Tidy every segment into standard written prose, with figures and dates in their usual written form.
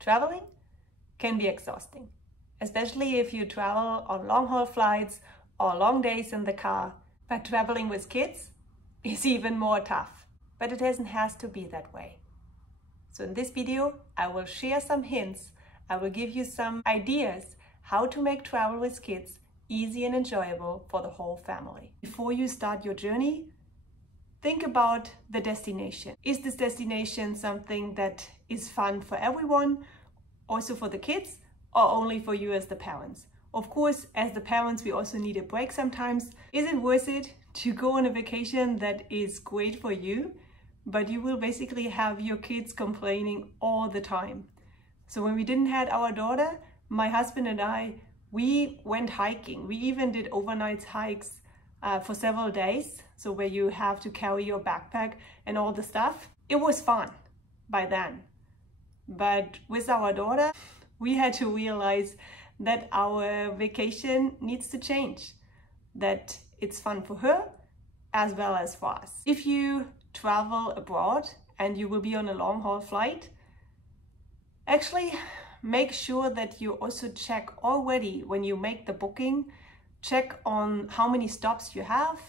Traveling can be exhausting, especially if you travel on long-haul flights or long days in the car. But traveling with kids is even more tough. But it has to be that way. So in this video, I will share some hints. I will give you some ideas how to make travel with kids easy and enjoyable for the whole family. Before you start your journey, think about the destination. Is this destination something that is fun for everyone, also for the kids, or only for you as the parents? Of course, as the parents, we also need a break sometimes. Is it worth it to go on a vacation that is great for you, but you will basically have your kids complaining all the time? So when we didn't have our daughter, my husband and I, we went hiking. We even did overnight hikes for several days. So where you have to carry your backpack and all the stuff. It was fun by then. But with our daughter, we had to realize that our vacation needs to change, that it's fun for her as well as for us. If you travel abroad and you will be on a long-haul flight, actually make sure that you also check already when you make the booking, check on how many stops you have,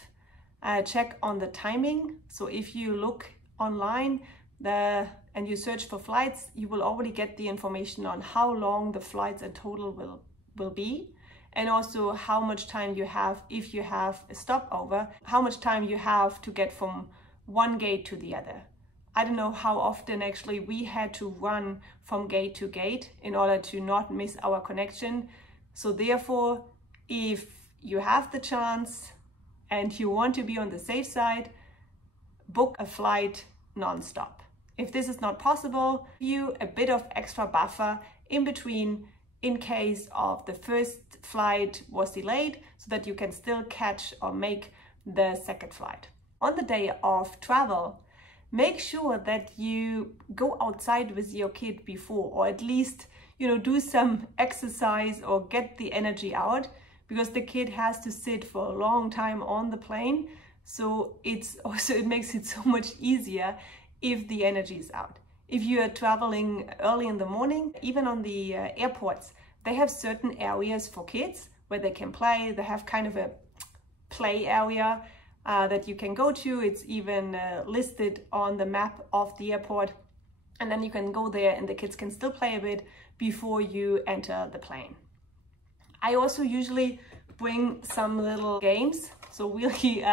check on the timing. So if you look online and you search for flights, you will already get the information on how long the flights in total will be, and also how much time you have if you have a stopover, how much time you have to get from one gate to the other. I don't know how often actually we had to run from gate to gate in order to not miss our connection. So therefore, if you have the chance and you want to be on the safe side, book a flight non-stop. If this is not possible, you a bit of extra buffer in between in case of the first flight was delayed, so that you can still catch or make the second flight. On the day of travel, make sure that you go outside with your kid before, or at least, do some exercise or get the energy out, because the kid has to sit for a long time on the plane. So it makes it so much easier if the energy is out. If you are traveling early in the morning, even on the airports, they have certain areas for kids where they can play. They have kind of a play area that you can go to. It's even listed on the map of the airport, and then you can go there and the kids can still play a bit before you enter the plane. I also usually bring some little games, so really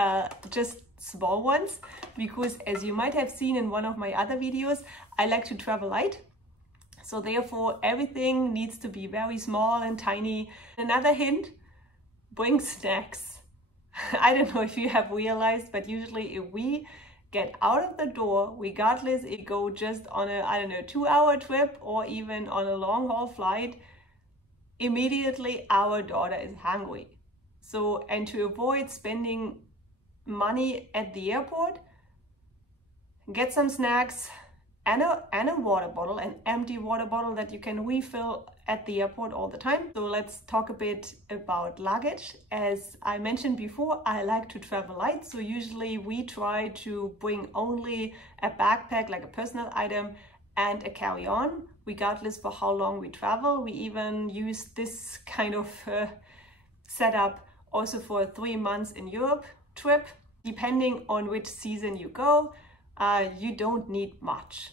just small ones, because as you might have seen in one of my other videos, I like to travel light. So therefore everything needs to be very small and tiny. Another hint, bring snacks. I don't know if you have realized, but usually if we get out of the door, regardless if we go just on a, 2-hour trip or even on a long haul flight, immediately our daughter is hungry. So, and to avoid spending money at the airport, get some snacks and a water bottle, an empty water bottle that you can refill at the airport all the time. So let's talk a bit about luggage. As I mentioned before, I like to travel light. So usually we try to bring only a backpack, like a personal item, and a carry-on, regardless for how long we travel. We even use this kind of setup also for a 3 months in Europe trip. Depending on which season you go, you don't need much.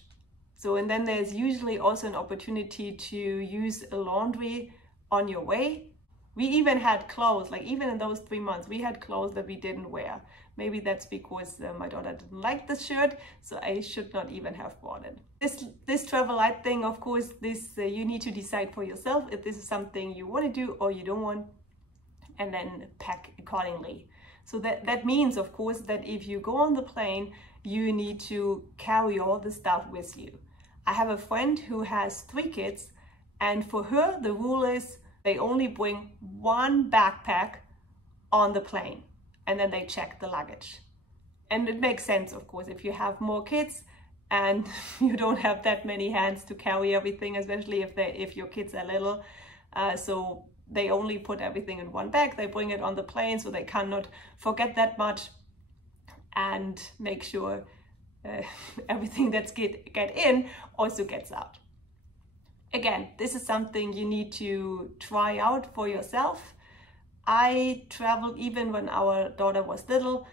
So, and then there's usually also an opportunity to use a laundry on your way. We even had clothes, like even in those 3 months, we had clothes that we didn't wear. Maybe that's because my daughter didn't like this shirt, so I should not even have bought it. This travel light thing, of course, you need to decide for yourself if this is something you want to do or you don't want, and then pack accordingly. So that means, of course, that if you go on the plane, you need to carry all the stuff with you. I have a friend who has 3 kids, and for her, the rule is they only bring 1 backpack on the plane, and then they check the luggage. And it makes sense, of course, if you have more kids and you don't have that many hands to carry everything, especially if your kids are little. So they only put everything in 1 bag, they bring it on the plane so they cannot forget that much, and make sure everything that's get in also gets out. Again, this is something you need to try out for yourself. I traveled even when our daughter was little.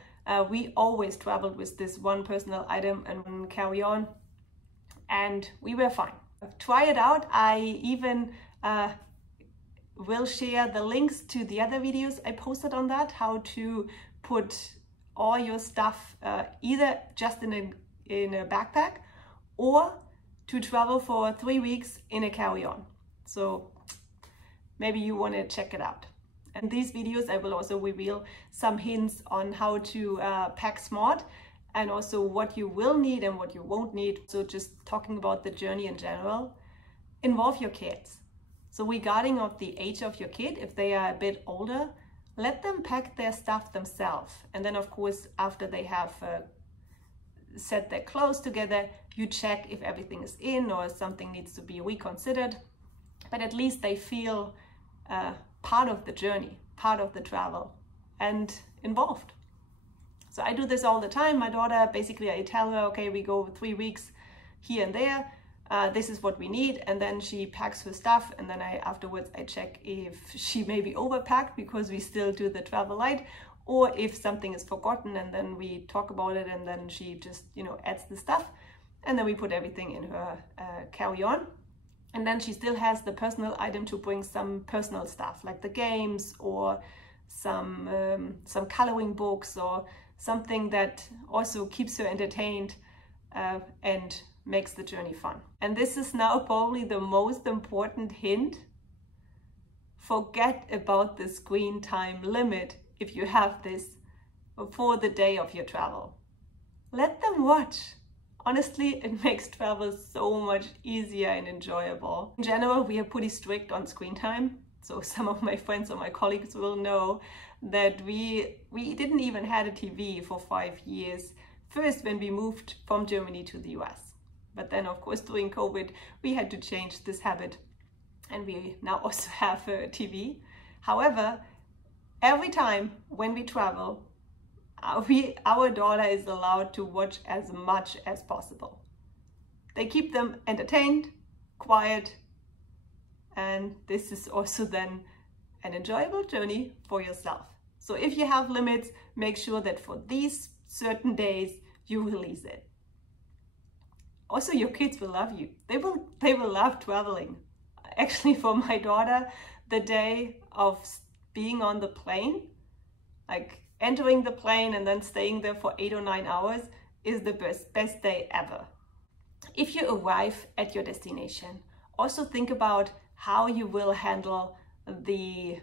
We always traveled with this one personal item and one carry-on, and we were fine. Try it out. I even will share the links to the other videos I posted on that, how to put all your stuff either just in a backpack or to travel for 3 weeks in a carry-on. So maybe you want to check it out. In these videos I will also reveal some hints on how to pack smart, and also what you will need and what you won't need. So just talking about the journey in general. Involve your kids. So regarding of the age of your kid, if they are a bit older, let them pack their stuff themselves. And then of course, after they have set their clothes together, you check if everything is in or something needs to be reconsidered. But at least they feel part of the journey, part of the travel, and involved. So I do this all the time. My daughter, basically I tell her, okay, we go 3 weeks here and there. This is what we need, and then she packs her stuff, and then afterwards I check if she may be overpacked because we still do the travel light, or if something is forgotten, and then we talk about it, and then she just, you know, adds the stuff, and then we put everything in her carry-on. And then she still has the personal item to bring some personal stuff like the games or some coloring books or something that also keeps her entertained and makes the journey fun. And this is now probably the most important hint. Forget about the screen time limit if you have this for the day of your travel. Let them watch. Honestly, it makes travel so much easier and enjoyable. In general, we are pretty strict on screen time. So some of my friends or my colleagues will know that we didn't even have a TV for 5 years. First, when we moved from Germany to the US. But then, of course, during COVID, we had to change this habit. And we now also have a TV. However, every time when we travel, our daughter is allowed to watch as much as possible. They keep them entertained, quiet, and this is also then an enjoyable journey for yourself. So if you have limits, make sure that for these certain days you release it. Also, your kids will love you. They will love traveling. Actually, for my daughter, the day of being on the plane, like entering the plane and then staying there for 8 or 9 hours, is the best day ever. If you arrive at your destination, also think about how you will handle the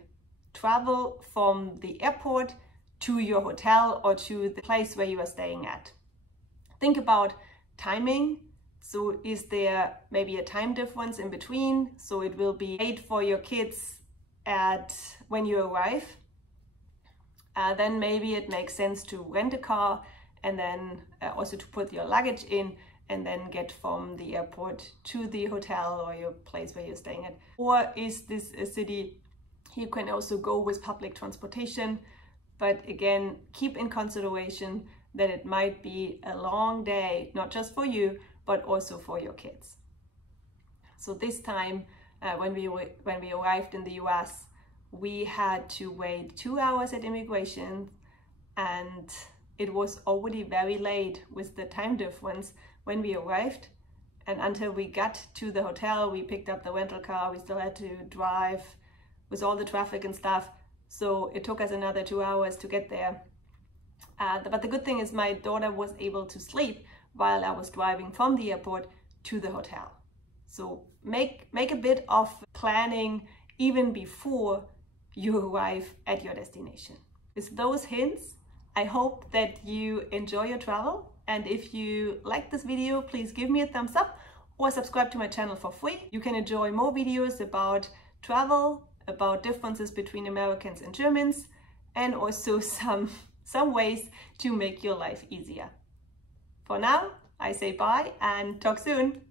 travel from the airport to your hotel or to the place where you are staying at. Think about timing. So is there maybe a time difference in between? So it will be late for your kids when you arrive. Then maybe it makes sense to rent a car and then also to put your luggage in and then get from the airport to the hotel or your place where you're staying at. Or is this a city you can also go with public transportation? But again, keep in consideration that it might be a long day, not just for you, but also for your kids. So this time, when we arrived in the US, we had to wait 2 hours at immigration, and it was already very late with the time difference when we arrived. And until we got to the hotel, we picked up the rental car, we still had to drive with all the traffic and stuff. So it took us another 2 hours to get there. But the good thing is my daughter was able to sleep while I was driving from the airport to the hotel. So make a bit of planning even before you arrive at your destination. With those hints, I hope that you enjoy your travel. And if you like this video, please give me a thumbs up or subscribe to my channel for free. You can enjoy more videos about travel, about differences between Americans and Germans, and also some ways to make your life easier. For now, I say bye and talk soon.